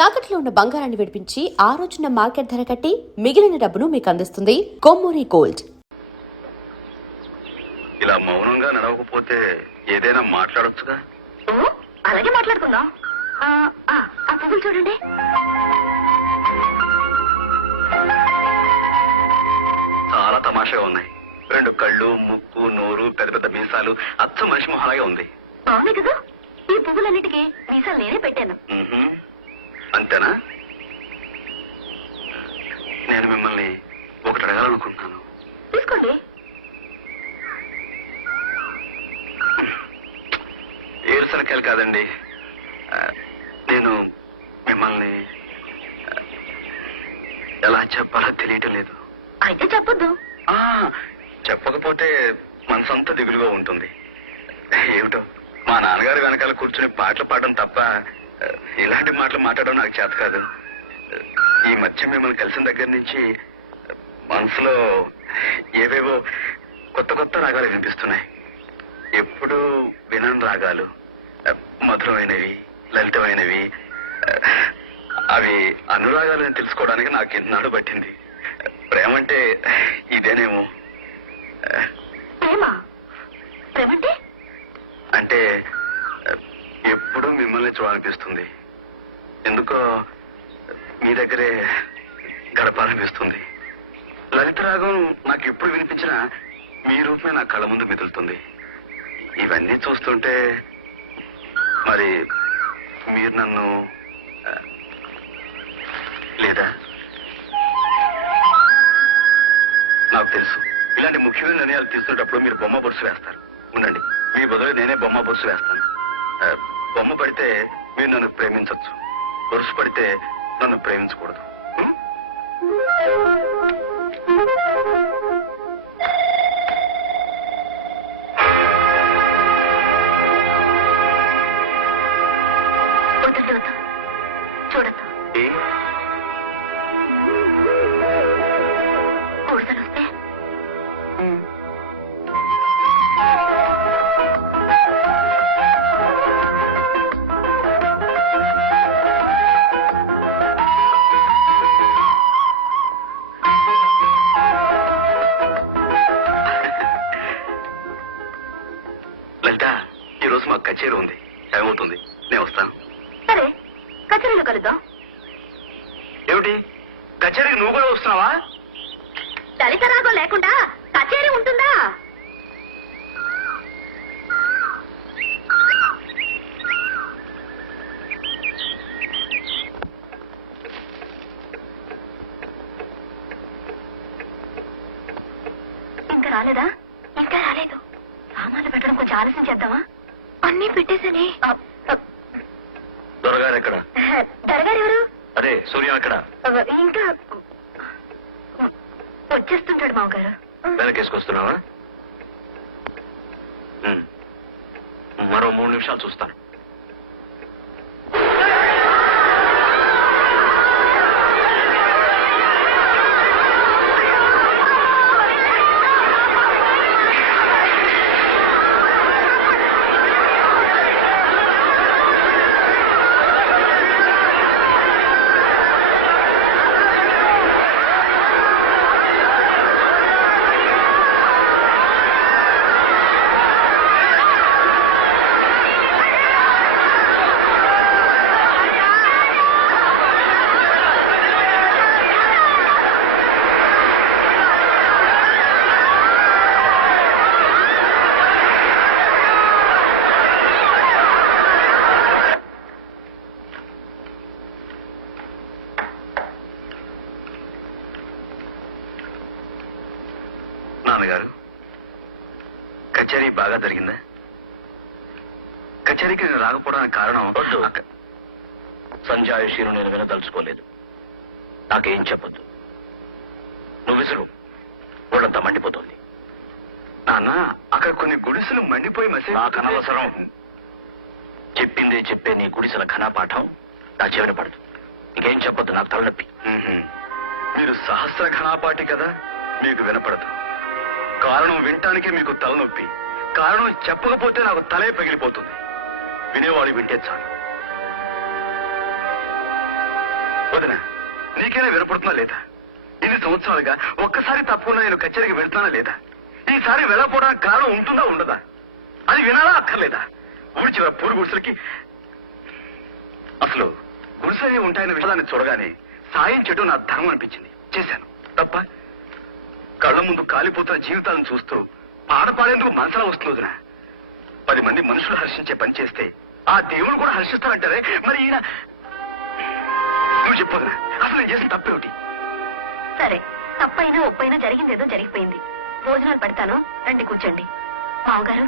తాకట్లో ఉన్న బంగారాన్ని విడిపించి ఆ రోజున మార్కెట్ ధర కట్టి మిగిలిన డబ్బును మీకు అందిస్తుంది కొమ్మూరి గోల్డ్. ఇలా మౌనంగా నడవకపోతే ఏదైనా మాట్లాడొచ్చుగా. అలాగే మాట్లాడుకుందాం. ఆ పువ్వులు చూడండి. చాలా తమాషాగా ఉన్నాయి. రెండు కళ్ళు, ముక్కు, నోరు, పెద్ద పెద్ద మీసాలు, అచ్చ మనిషి మొహలాగే ఉంది. అవునే కదా, ఈ పువ్వులన్నిటికీ మీసాలు నేనే పెట్టాను. అంతేనా? నేను మిమ్మల్ని ఒకటి అడగాలనుకుంటున్నాను. తీసుకోండి. ఏరుసనకాయలు కాదండి, నేను మిమ్మల్ని ఎలా చెప్పాలో తెలియటం లేదు. అయితే చెప్పొద్దు. చెప్పకపోతే మనసంతా దిగులుగా ఉంటుంది. ఏమిటో మా నాన్నగారు వెనకాల కూర్చుని పాటలు పాడడం తప్ప ఇలాంటి మాటలు మాట్లాడడం నాకు చేత కాదు. ఈ మధ్య మిమ్మల్ని కలిసిన దగ్గర నుంచి మనసులో ఏవేవో కొత్త కొత్త రాగాలు వినిపిస్తున్నాయి. ఎప్పుడు వినని రాగాలు, మధురమైనవి, లలితమైనవి. అవి అనురాగాలని తెలుసుకోవడానికి నాకు ఎన్నాడు పట్టింది. ప్రేమంటే ఇదేనేమో. ప్రేమంటే అంటే ఎప్పుడు మిమ్మల్ని చూడాలనిపిస్తుంది. ఎందుకో మీ దగ్గరే గడపాలనిపిస్తుంది. లలిత రాగం నాకు ఎప్పుడు వినిపించినా మీ రూపమే నా కళ్ళ ముందు మెదులుతుంది. ఇవన్నీ చూస్తుంటే మరి మీరు నన్ను లేదా? నాకు తెలుసు, ఇలాంటి ముఖ్యమైన నిర్ణయాలు తీసుకునేటప్పుడు మీరు బొమ్మ బొరుసు వేస్తారు. ఉండండి, మీ బదులు నేనే బొమ్మ బొరుసు వేస్తాను. బొమ్మ పడితే మీరు నన్ను ప్రేమించవచ్చు, బొరుసు పడితే నన్ను ప్రేమించకూడదు. చూడద్దు. ఈరోజు మాకు కచేరీ ఉంది, టైం అవుతుంది, నేను వస్తాను. సరే, కచేరీలో కలుద్దాం. ఏమిటి, కచేరీకి నువ్వు కూడా వస్తున్నావా? లలిత రాగం లేకుండా కచేరీ ఉంటుందా? ఇంకా రాలేదా? ఇంకా రాలేదు. సామాన్లు పెట్టడం కొంచెం ఆలస్యం చేద్దామా? అన్నీ పెట్టేసని. దొరగారు ఎక్కడ? దొరగారు ఎవరు? అదే సూర్యం ఎక్కడ? ఇంకా వచ్చేస్తుంటాడు మామగారు. వెనకేసుకొస్తున్నావా? మరో 3 నిమిషాలు చూస్తాను. నాన్నగారు, కచేరీ బాగా జరిగిందా? కచేరీకి నేను రాకపోవడానికి కారణం సంజాయిషీను నేను వినదలుచుకోలేదు. నాకేం చెప్పొద్దు. నువ్వు విసురు, ఊళ్ళంతా మండిపోతుంది. నాన్న, అక్కడ కొన్ని గుడిసెలు మండిపోయి మసి. నాకు అనవసరం. చెప్పిందే చెప్పే నీ గుడిసెల ఘనపాఠం నా చెవిన పడదు. ఇంకేం చెప్పొద్దు, నాకు తలనొప్పి. మీరు సహస్ర ఘనాపాటి కదా, మీకు వినపడదు. కారణం వినటానికే మీకు తలనొప్పి. కారణం చెప్పకపోతే నాకు తలే పగిలిపోతుంది. వినేవాళ్ళు వింటే చాలు. వదినా, నీకైనా వినపడుతున్నా లేదా? ఇన్ని సంవత్సరాలుగా ఒక్కసారి తప్పకుండా నేను కచేరీకి వెళ్తానా లేదా? ఈసారి వెళ్ళకపోవడానికి కారణం ఉంటుందా ఉండదా? అది వినాలా అక్కర్లేదా? ఊరి చివర పూరు గుడిసెలకి అసలు గుడిసెలే ఉంటాయన్న విషయాన్ని చూడగానే సాయం చేయడం నా ధర్మం అనిపించింది. చేశాను. తప్ప కళ్ళ ముందు కాలిపోతున్న జీవితాలను చూస్తూ పాడేందుకు మనసులా వస్తుంది వదినా. 10 మంది మనుషులు హర్షించే పని చేస్తే ఆ దేవుడు కూడా హర్షిస్తారంటారే, మరి ఈయన నువ్వు చెప్పొదినా, అసలు నేను చేసిన తప్పేమిటి? సరే, తప్పైనా ఒప్పైనా జరిగిందేదో జరిగిపోయింది. భోజనాలు పెడతాను, రండి కూర్చోండి. మామగారు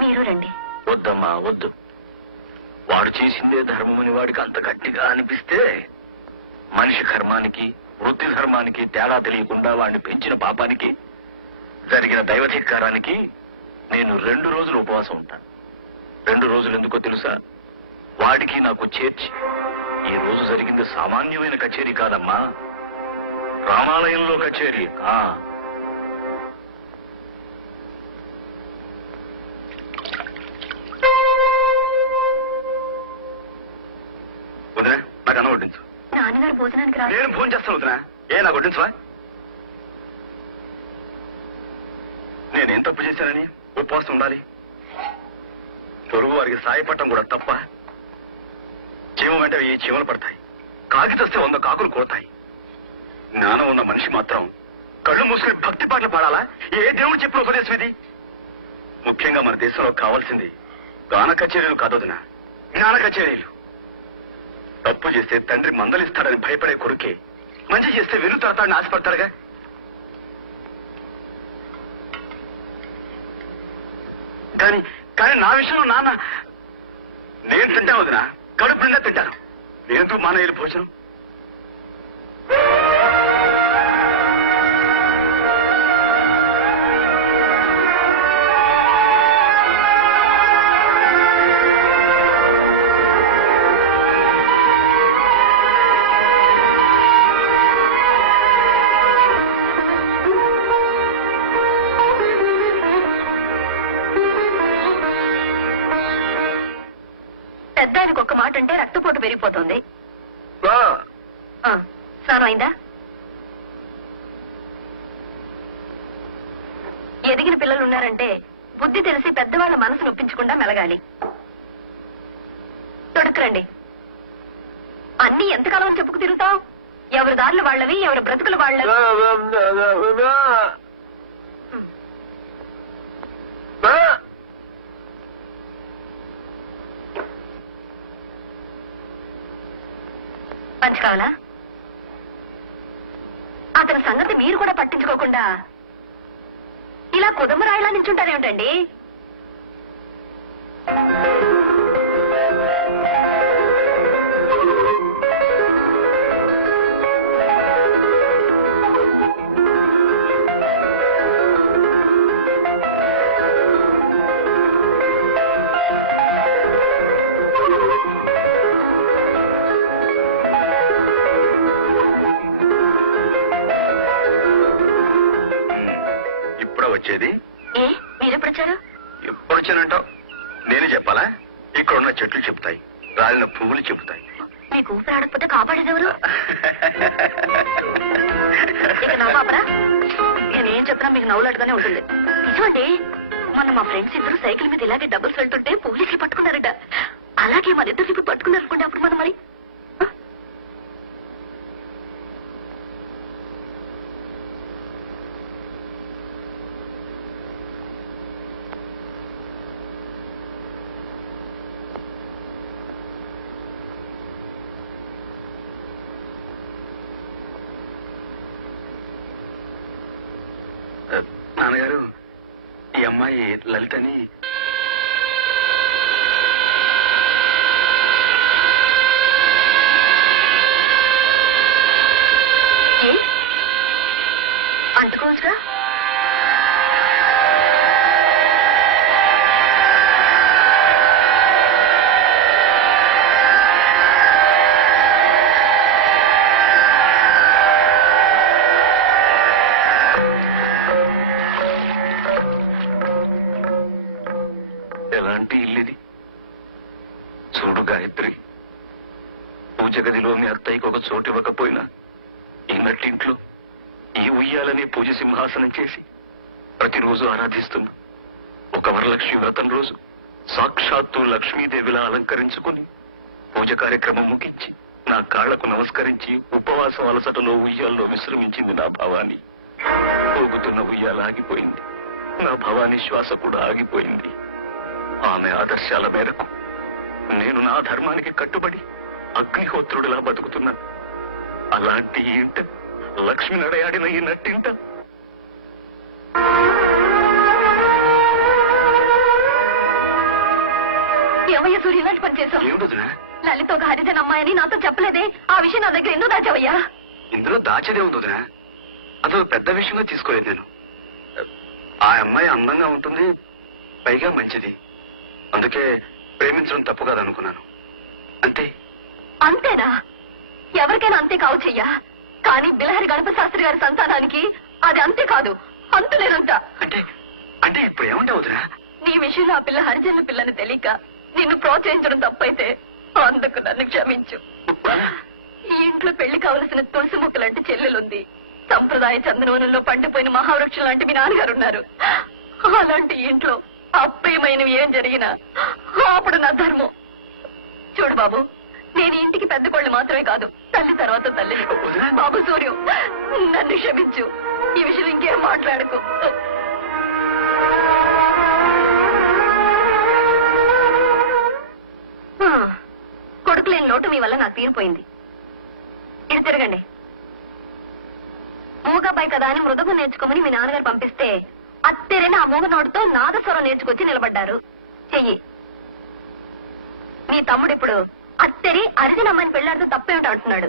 మీరు రండి. వద్దమ్మా వద్దు. వాడు చేసిందే ధర్మమని వాడికి అంత గట్టిగా అనిపిస్తే మనిషి కర్మానికి వృత్తి ధర్మానికి తేడా తెలియకుండా వాడిని పెంచిన పాపానికి జరిగిన దైవధిక్కారానికి నేను 2 రోజులు ఉపవాసం ఉంటాను. 2 రోజులు ఎందుకో తెలుసా? వాడికి నాకు చేర్చి ఈ రోజు జరిగింది సామాన్యమైన కచేరీ కాదమ్మా, రామాలయంలో కచేరీ. వదినా, నాకు అన్నం వడ్డించు. నాన్నగారు భోజనానికి రా. నేను ఫోన్ చేస్తాను వదినా. నాకు వడ్డించవా? నేనేం తప్పు చేశానని ఉపవాసం ఉండాలి? పొరుగు వారికి సాయపడటం కూడా తప్ప? చీమ వెంట 1000 చీమలు పడతాయి, కాకి చస్తే 100 కాకులు కోతాయి. జ్ఞానం ఉన్న మనిషి మాత్రం కళ్ళు మూసుకుని భక్తి పాటలు పాడాలా? ఏ దేవుడు చెప్పిన ఉపదేశం ఇది? ముఖ్యంగా మన దేశంలో కావాల్సింది గాన కచేరీలు కాదొదినా, జ్ఞాన కచేరీలు. తప్పు చేస్తే తండ్రి మందలిస్తాడని భయపడే కొడుకే మంచి చేస్తే వెను తడతాడని ఆశపడతారుగా. కానీ నా విషయంలో నాన్న నేను తింటాను వదినా, కడుపు నిండా తింటాను. నేనెందుకు మానయ్యలు భోజనం? పెద్దాయనకు ఒక్క మాట అంటే రక్తపోటు పెరిగిపోతుంది. స్నానం అయిందా? ఎదిగిన పిల్లలు ఉన్నారంటే బుద్ధి తెలిసి పెద్దవాళ్ళ మనసు నొప్పించకుండా మెలగాలి. తొడుకురండి. అన్ని ఎంతకాలం చెప్పుకు తిరుగుతావు? ఎవరి దారులు వాళ్ళవి, ఎవరి బ్రతుకులు వాళ్ళవి. పంచి కావాలా? అతని సంగతి మీరు కూడా పట్టించుకోకుండా ఇలా కుదమరాయిలా నించుంటారేమిటండి? వచ్చేది? మీరెప్పుడు వచ్చారు? ఎప్పుడు వచ్చానంటావు? నేనే చెప్పాలా? ఇక్కడ ఉన్న చెట్లు చెప్తాయి, రాలిన పువ్వులు చెబుతాయి. మీకు ఊపిరి ఆడకపోతే కాపాడేదెవరు? నవ్వాపరా? నేనేం చెప్పినా మీకు నవ్వులాటుగానే ఉంటుంది. నిజమండి, మొన్న మా ఫ్రెండ్స్ ఇద్దరు సైకిల్ మీద ఇలాగే డబుల్స్ వెళ్తుంటే పోలీసులు పట్టుకున్నారట. అలాగే మన ఇద్దరు ఇప్పుడు పట్టుకున్నారు అనుకోండి, అప్పుడు మనం మరి నాన్నగారు, ఈ అమ్మాయి లలితని. అంటుకోవచ్చుగా. ఉండడానికి ఒక చోటు ఇవ్వకపోయినా ఈ నట్టింట్లో ఈ ఉయ్యాలనే పూజ సింహాసనం చేసి ప్రతిరోజు ఆరాధిస్తున్నా. ఒక వరలక్ష్మి వ్రతం రోజు సాక్షాత్తు లక్ష్మీదేవిలా అలంకరించుకుని పూజ కార్యక్రమం ముగించి నా కాళ్లకు నమస్కరించి ఉపవాసం అలసటలో ఉయ్యాల్లో విశ్రమించింది నా భవాని. పోగుతున్న ఉయ్యాల ఆగిపోయింది. నా భవాని శ్వాస కూడా ఆగిపోయింది. ఆమె ఆదర్శాల మేరకు నేను నా ధర్మానికి కట్టుబడి అగ్నిహోత్రుడిలా బతుకుతున్నాను. అలాంటి ఈ ఇంట లక్ష్మి నడయాడిన ఈ నట్టింట ఏమయ్య సూర్య ఇలాంటి పని చేశావు? ఏమిటొదినా? లలిత ఒక హరిజన్ అమ్మాయని నాతో చెప్పలేదే. ఆ విషయం నా దగ్గర ఎందుకు దాచావయ్యా? ఇందులో దాచేదే ఉంది వదినా. అదొక పెద్ద విషయంగా తీసుకోలేదు నేను. ఆ అమ్మాయి అందంగా ఉంటుంది, పైగా మంచిది. అందుకే ప్రేమించడం తప్పు కాదనుకున్నాను. అంతే. అంతేనా? ఎవరికైనా అంతే కావచ్చయ్యా. కానీ బిలహరి గణపతి శాస్త్రి గారి సంతానానికి అది అంతే కాదు, అంతులేనంత. అంటే అంటే ఇప్పుడు ఏమంటావు వదినా? నీ విషయంలో ఆ పిల్ల హరిజనుల పిల్లని తెలియక నిన్ను ప్రోత్సహించడం తప్పైతే అందుకు నన్ను క్షమించు. ఈ ఇంట్లో పెళ్లి కావలసిన తులసి మొక్క లాంటి చెల్లెలుంది. సంప్రదాయ చందనవనంలో పండిపోయిన మహావృక్షం లాంటి మీ నాన్నగారు ఉన్నారు. అలాంటి ఇంట్లో అప్రియమైనవి ఏం జరిగినా అప్పుడు నా ధర్మం. చూడు బాబు, నేను ఇంటికి పెద్ద కోళ్ళు మాత్రమే కాదు, తల్లి తర్వాత తల్లి. బాబు సూర్యం, నన్ను క్షమించు. ఈ విషయం ఇంకేం మాట్లాడుకో. కొడుకు లేని లోటు మీ వల్ల నాకు తీరిపోయింది. ఇది తిరగండి. మూగబ్బాయి కదా అని మృదంగం నేర్చుకోమని మీ నాన్నగారు పంపిస్తే అత్తెరని ఆ మూగ నోటితో నాదస్వరం నేర్చుకొచ్చి నిలబడ్డారు. చెయ్యి. మీ తమ్ముడు ఇప్పుడు అత్తెరి అరిజిన అమ్మాయిని పెళ్లాడుతూ తప్పేమిటి అంటున్నాడు.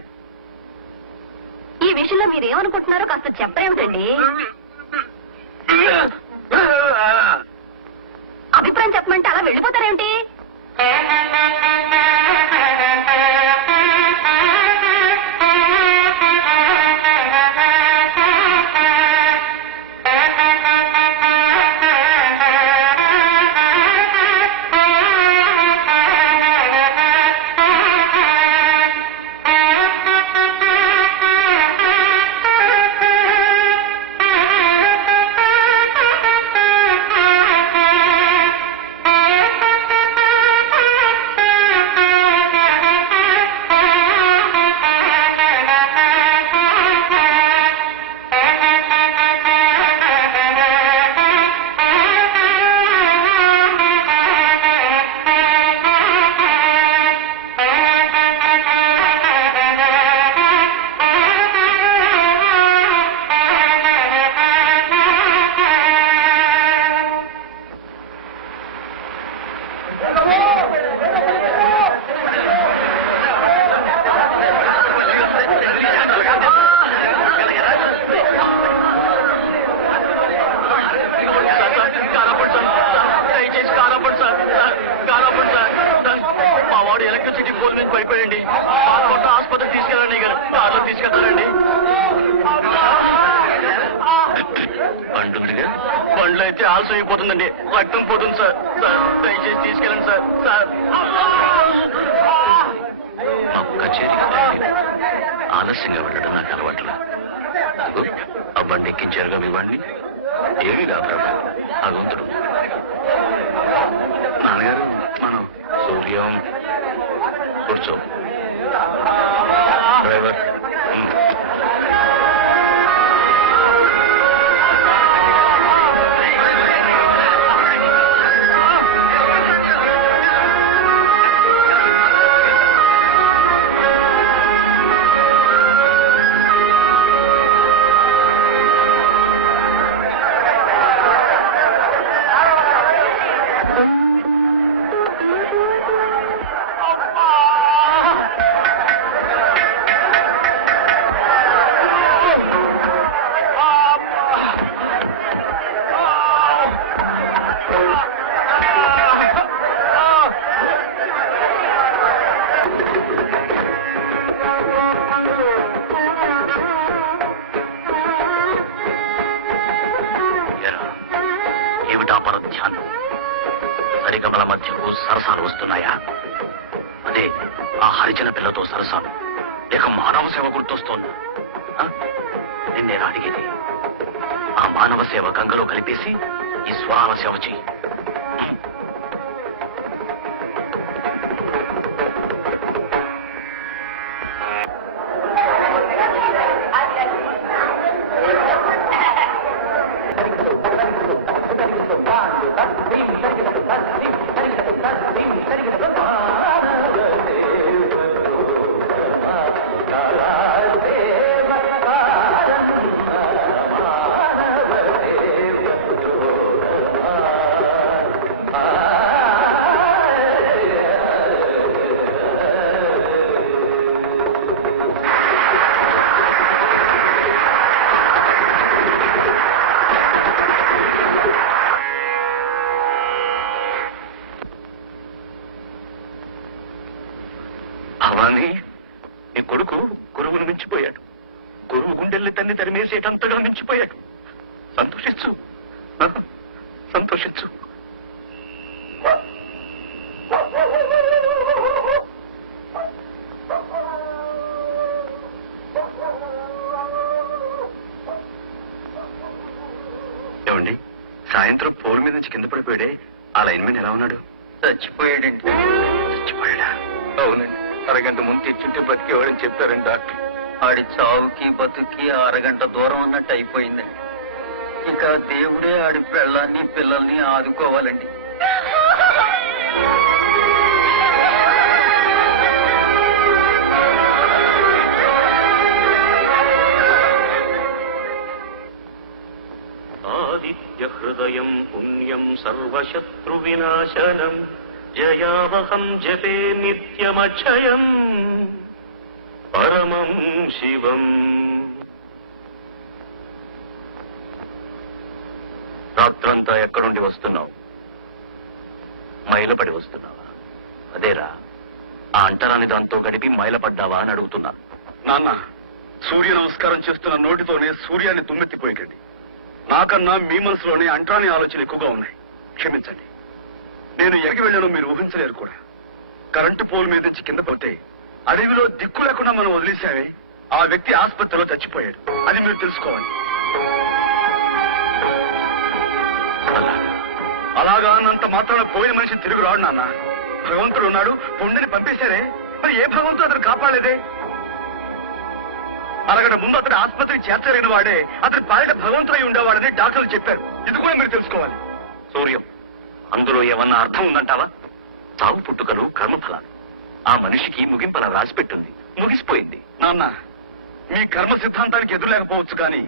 ఈ విషయంలో మీరేమనుకుంటున్నారో కాస్త చెప్పరేమిటండి? అభిప్రాయం చెప్పమంటే అలా వెళ్ళిపోతారేమిటి? బండ్లో అయితే ఆలస్యం అయిపోతుందండి. రక్తం పోతుంది సార్. దయచేసి తీసుకెళ్ళండి సార్. కచేరీకి ఆలస్యంగా వెళ్ళడం నాకు అలవాట్లా. ఆ బండి ఎక్కించారుగా మీ బండి. ఏమీ కాదు భగవంతుడు. నాన్నగారు, మనం సూర్యం కూర్చో. డ్రైవర్ సరిగమల మధ్యకు సరసాలు వస్తున్నాయా? అదే ఆ హరిజన పిల్లతో సరసాలు. ఇక మానవ సేవ గుర్తొస్తోందా? నేను అడిగేది, ఆ మానవ సేవ గంగలో కలిపేసి ఈ స్వరాల సేవ చెయ్యి. నీ కొడుకు గురువును మించిపోయాడు. గురువు గుండెల్ని తన్ని తరిమేసేటంతగా మించిపోయాడు. సంతోషించు, సంతోషించు. ఏమండి, సాయంత్రం పోల్ మీద నుంచి కింద పడిపోయాడే ఆ లైన్ మీద ఎలా ఉన్నాడు? చచ్చిపోయాడండి. చచ్చిపోయాడా? అవునండి, అరగంట ముందు తెచ్చుంటే బతికేవాడని చెప్పారండి డాక్టర్. ఆడి చావుకి బతుకి అరగంట దూరం అన్నట్టు అయిపోయిందండి. ఇక దేవుడే ఆడి పెళ్ళాన్ని పిల్లల్ని ఆదుకోవాలండి. ఆదిత్య హృదయం పుణ్యం సర్వశత్రు వినాశనం జయావహం జపే నిత్యమక్షయం పరమం శివం. రాత్రంతా ఎక్కడుండి వస్తున్నావు? మైలపడి వస్తున్నావా? అదేరా, ఆ అంటరాని దాంతో గడిపి మైలపడ్డావా అని అడుగుతున్నాను. నాన్న, సూర్య నమస్కారం చేస్తున్న నోటితోనే సూర్యాన్ని దుమ్మెత్తిపోయకండి. నాకన్నా మీ మనసులోనే అంటరాని ఆలోచనలు ఎక్కువగా ఉన్నాయి. క్షమించండి. నేను ఎక్కడికి వెళ్ళానో మీరు ఊహించలేరు కూడా. కరెంటు పోల్ మీద నుంచి కింద పోతే అడవిలో దిక్కు లేకుండా మనం వదిలేశామే, ఆ వ్యక్తి ఆసుపత్రిలో చచ్చిపోయాడు. అది మీరు తెలుసుకోవాలి. అలాగా అన్నంత మాత్రాన పోయిన మనిషి తిరిగి రాడు నాన్న. భగవంతుడు ఉన్నాడు, పొండిని పంపేశారే, మరి ఏ భగవంతుడు అతను కాపాడలేదే? అరగట ముందు అతను ఆసుపత్రికి చేర్చలేని వాడే అతని పాలిట భగవంతుడై ఉండేవాడని డాక్టర్లు చెప్పారు. ఇది కూడా మీరు తెలుసుకోవాలి. సూర్యం, అందులో ఏమన్నా అర్థం ఉందంటావా? చావు పుట్టుకలు కర్మఫలాలు. ఆ మనిషికి ముగింపలా రాసిపెట్టుంది, ముగిసిపోయింది. నాన్న, మీ కర్మ సిద్ధాంతానికి ఎదురులేకపోవచ్చు, కానీ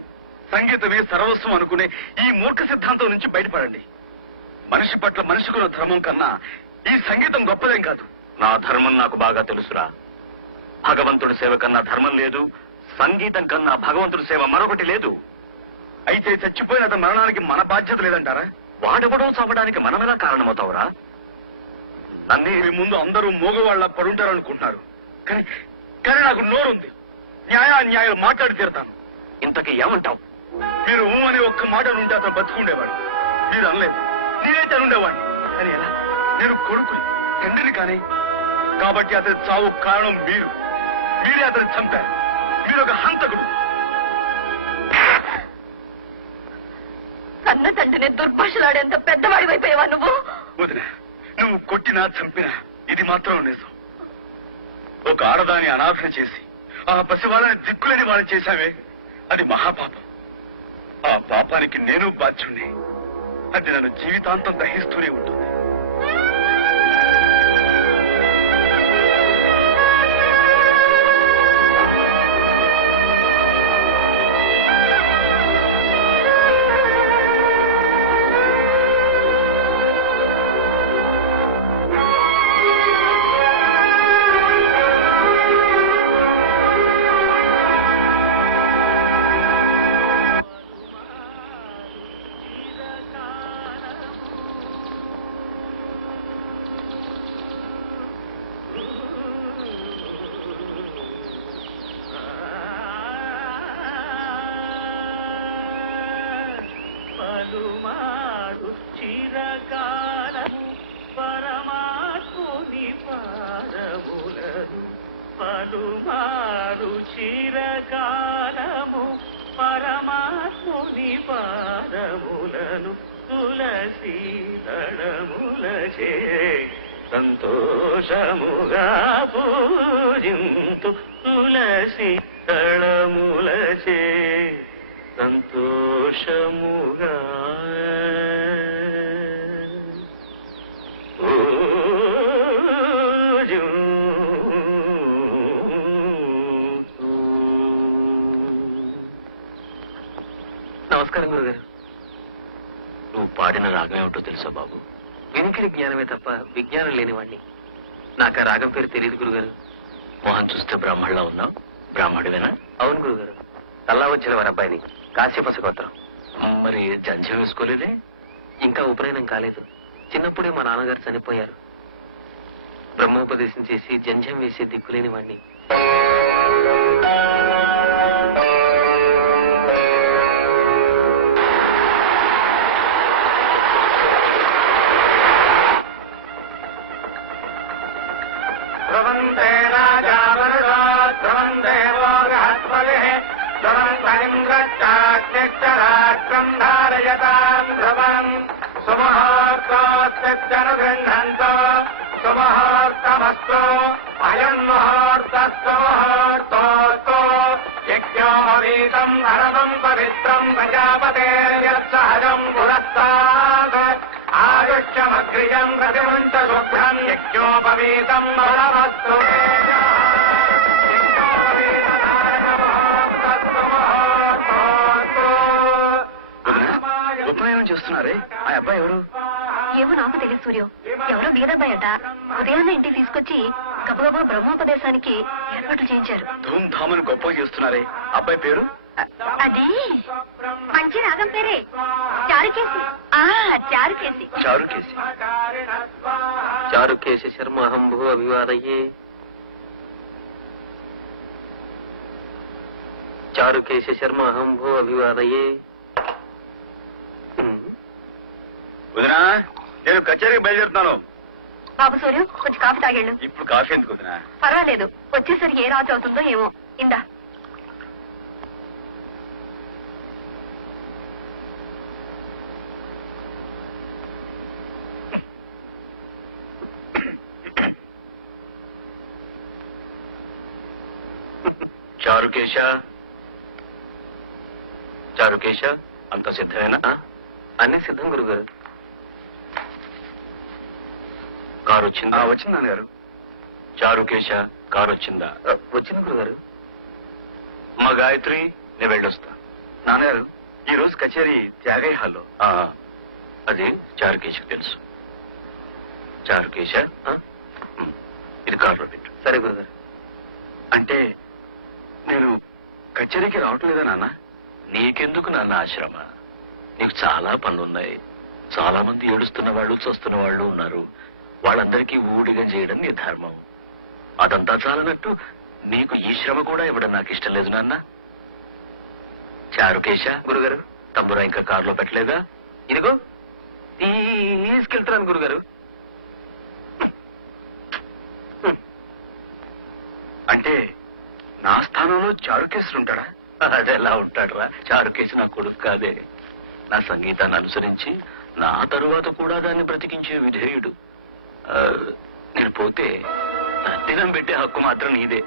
సంగీతమే సర్వస్వం అనుకునే ఈ మూర్ఖ సిద్ధాంతం నుంచి బయటపడండి. మనిషి పట్ల మనిషికున్న ధర్మం కన్నా ఈ సంగీతం గొప్పదేం కాదు. నా ధర్మం నాకు బాగా తెలుసురా. భగవంతుడి సేవ కన్నా ధర్మం లేదు, సంగీతం కన్నా భగవంతుడి సేవ మరొకటి లేదు. అయితే చచ్చిపోయిన అతని మరణానికి మన బాధ్యత లేదంటారా? వాడెవడో చావడానికి మనమెలా కారణమవుతావురా? నన్ను మీ ముందు అందరూ మూగవాళ్ల పడుంటారనుకుంటున్నారు, కానీ కానీ నాకు నోరుంది. న్యాయాలు మాట్లాడి తీరుతాను. ఇంతకీ ఏమంటావు? మీరు ఊ అని ఒక్క మాట నుండి అతను బతుకుండేవాడు. మీరు అనలేదు, నేనైతే ఉండేవాడిని. అని ఎలా? నేను కొడుకుని, తండ్రిని కానీ. కాబట్టి అతని చావు కారణం మీరే అతన్ని చంపారు. మీరు ఒక హంతకుడు. కన్న తండ్రిని దుర్భాషలాడేంత పెద్దవాడి అయిపోయావా నువ్వు? వదిన, నువ్వు కొట్టినా చంపినా ఇది మాత్రం నిజం. ఒక ఆడదాని అనాథన చేసి ఆ పసివాళ్ళని దిక్కులేని వాళ్ళని చేశావే, అది మహాపాపం. ఆ పాపానికి నేను బాధ్యుణ్ణి. అది నన్ను జీవితాంతం దహిస్తూనే ఉంటుంది. పలుమారు చిరకాలము పరమాత్ముని పాదములను పలుమారు చిరకాలము పరమాత్ముని పాదములను తులసి దళములచే సంతోషముగా పూజింతు తులసి దళములచే సంతోషముగా నమస్కారం గురుగారు. నువ్వు పాడిన రాగం ఏమిటో తెలుసా బాబు? వినికిడి జ్ఞానమే తప్ప విజ్ఞానం లేనివాణ్ణి. నాకు ఆ రాగం పేరు తెలియదు గురుగారు. మొహం చూస్తే బ్రాహ్మణులా ఉన్నావు. బ్రాహ్మణుడేనా? అవును గురుగారు. తల్లా వచ్చిన వారి అబ్బాయిని, కాశ్యప గోత్రం. మరి జంధ్యం వేసుకోలేదే? ఇంకా ఉపనయనం కాలేదు. చిన్నప్పుడే మా నాన్నగారు చనిపోయారు. బ్రహ్మోపదేశం చేసి జంధ్యం వేసే దిక్కులేని వాణ్ణి. ఉపనయనం చేస్తున్నారే, ఆ అబ్బాయి ఎవరు? ఏమో నాకు తెలియదు సూర్యం. ఎవరో వీరబ్బాయట. ఉదయాన్నే ఇంటికి తీసుకొచ్చి గబగబా బ్రహ్మోపదేశానికి ఏర్పాట్లు చేయించారు. ధూమ్ ధామని గొప్పగా చేస్తున్నారే, అబ్బాయి పేరు? అది మంచి రాగం పేరే, చారుకేసి. చారుకేసి. చారుకేసి. చారుకేశ శర్మ అహంభూ అభివాదయే. చారుకేశ శర్మ అహంభూ అభివాదయే. వదినా, నేను కచేరీకి బయలుదేరుతున్నాను. బాబు సూర్యం, కొంచెం కాఫీ తాగాడు. ఇప్పుడు కాఫీ ఎందుకు వదినా? పర్వాలేదు, వచ్చేసరికి ఏ రాజు అవుతుందో ఏమో. ఇందా. చారుకేశ, చారుకేశ, అంత సిద్ధమేనా? అన్ని సిద్ధం గురుగారు. కారు వచ్చిందా? వచ్చింది నాన్నగారు. చారుకేశ, కారు వచ్చిందా? వచ్చింది గురుగారు. మా గాయత్రి, నేను వెళ్ళొస్తా. నాన్నగారు, ఈ రోజు కచేరీ త్యాగయ్య హాల్లో. అది చారుకేశకు తెలుసు. చారుకేశ, ఇది కారులో పెట్టు. సరే గురుగారు. అంటే నేను కచేరీకి రావటం లేదా నాన్న? నీకెందుకు నాన్న ఆశ్రమ? నీకు చాలా పనులున్నాయి. చాలా మంది ఏడుస్తున్న వాళ్ళు, చూస్తున్న వాళ్ళు ఉన్నారు. వాళ్ళందరికీ ఊడిగం చేయడం నీ ధర్మం. అదంతా చాలనట్టు నీకు ఈ శ్రమ కూడా ఇవ్వడం నాకు ఇష్టం లేదు నాన్న. చారుకేశ, గురుగారు, తంబురా ఇంకా కారులో పెట్టలేదా? ఇదిగో తీసుకెళ్తున్నాను గురుగారు. అంటే నా స్థానంలో చారుకేశ్వరు ఉంటాడా? అదెలా ఉంటాడురా? చారుకేశ నా కొడుకు కాదే. నా సంగీతాన్ని అనుసరించి నా తరువాత కూడా దాన్ని బ్రతికించే విధేయుడు. నేను పోతే తద్దినం పెట్టే హక్కు మాత్రం నీదే.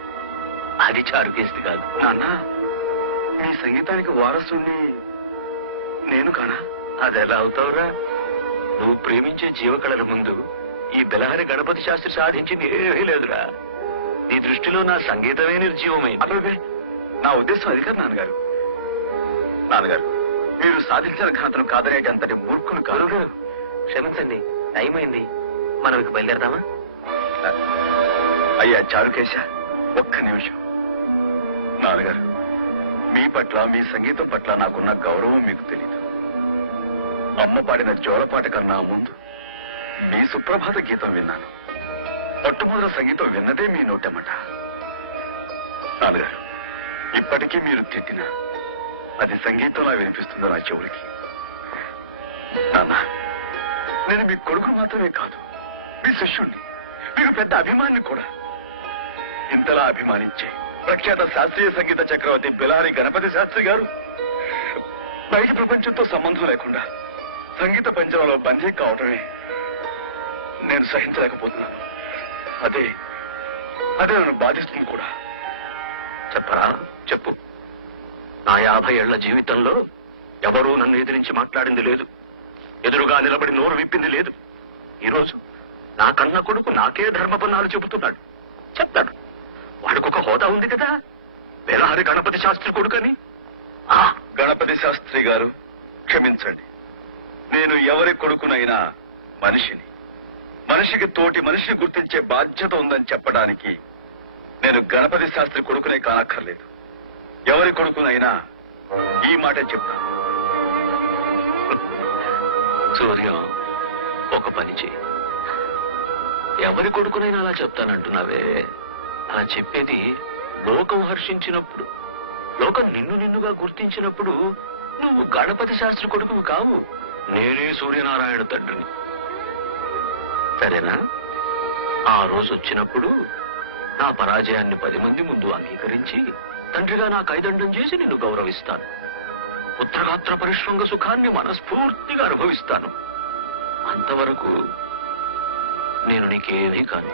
అది చారుకేసి కాదు. నాన్న, నీ సంగీతానికి వారసుని నేను కానా? అదెలా అవుతావురా? నువ్వు ప్రేమించే జీవకళల ముందు ఈ బెలహరి గణపతి శాస్త్రి సాధించింది ఏమీ లేదురా. నీ దృష్టిలో నా సంగీతమే నిర్జీవమైంది. అబ్బే, నా ఉద్దేశం అది కాదు నాన్నగారు. నాన్నగారు, మీరు సాధించిన ఘనతను కాదనేటి అంతటి మూర్ఖులు కాదు. గురుగారు, క్షమించండి, టైం అయింది. మనం ఇక బయలుదేరదామా? అయ్యా చారుకేశ, ఒక్క నిమిషం. నాన్నగారు, మీ పట్ల, మీ సంగీతం పట్ల నాకున్న గౌరవం మీకు తెలీదు. అమ్మ పాడిన జోలపాట కన్నా ముందు మీ సుప్రభాత గీతం విన్నాను. మొట్టమొదటి సంగీతం విన్నదే మీ నోటమ్మట. నాన్నగారు, ఇప్పటికీ మీరు తిట్టినా అది సంగీతంలా వినిపిస్తుందో నా చెవులకి. నాన్న, నేను మీ కొడుకు మాత్రమే కాదు, మీ శిష్యుణ్ణి, మీకు పెద్ద అభిమాని కూడా. ఇంతలా అభిమానించే ప్రఖ్యాత శాస్త్రీయ సంగీత చక్రవర్తి బిలారి గణపతి శాస్త్రి గారు బయట ప్రపంచంతో సంబంధం లేకుండా సంగీత పంచంలో బందీ కావటమే నేను సహించలేకపోతున్నాను. అదే నన్ను బాధిస్తుంది కూడా. చెప్పరా, చెప్పు. నా 50 ఏళ్ల జీవితంలో ఎవరూ నన్ను ఎదిరించి మాట్లాడింది లేదు, ఎదురుగా నిలబడి నోరు విప్పింది లేదు. ఈరోజు నా కన్న కొడుకు నాకే ధర్మపన్నాలు చెబుతున్నాడు, చెప్తాడు. వాడికొక హోదా ఉంది కదా, బెలహరి గణపతి శాస్త్రి కొడుకని. గణపతి శాస్త్రి గారు క్షమించండి. నేను ఎవరి కొడుకునైనా మనిషిని, మనిషికి తోటి మనిషిని గుర్తించే బాధ్యత ఉందని చెప్పడానికి నేను గణపతి శాస్త్రి కొడుకునే కానక్కర్లేదు. ఎవరి కొడుకునైనా ఈ మాట చెప్తాను. సూర్యం, ఒక పని చేయి. ఎవరి కొడుకునైనా అలా చెప్తానంటున్నావే, అలా చెప్పేది లోకం హర్షించినప్పుడు, లోకం నిన్నుగా గుర్తించినప్పుడు నువ్వు గణపతి శాస్త్రి కొడుకు కావు, నేనే సూర్యనారాయణ తండ్రిని. సరేనా? ఆ రోజు వచ్చినప్పుడు నా పరాజయాన్ని 10 మంది ముందు అంగీకరించి తండ్రిగా నా కైదండం చేసి నిన్ను గౌరవిస్తాను. పుత్రగాత్ర పరిశ్రంగ సుఖాన్ని మనస్ఫూర్తిగా అనుభవిస్తాను. అంతవరకు నేను నీకేమీ కాను.